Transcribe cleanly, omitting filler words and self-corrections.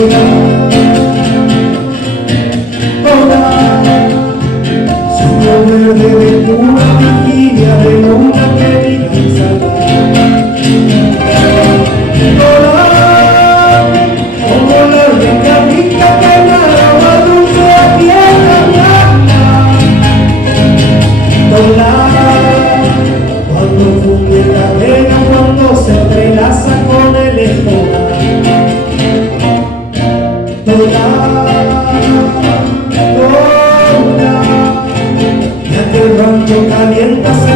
De pura vigilia de luna querida y salada, como la venganita que narraba dulce aquí en la mañana. Cuando funde la vena, cuando se entrelaza con el estómago. El rancho calienta, se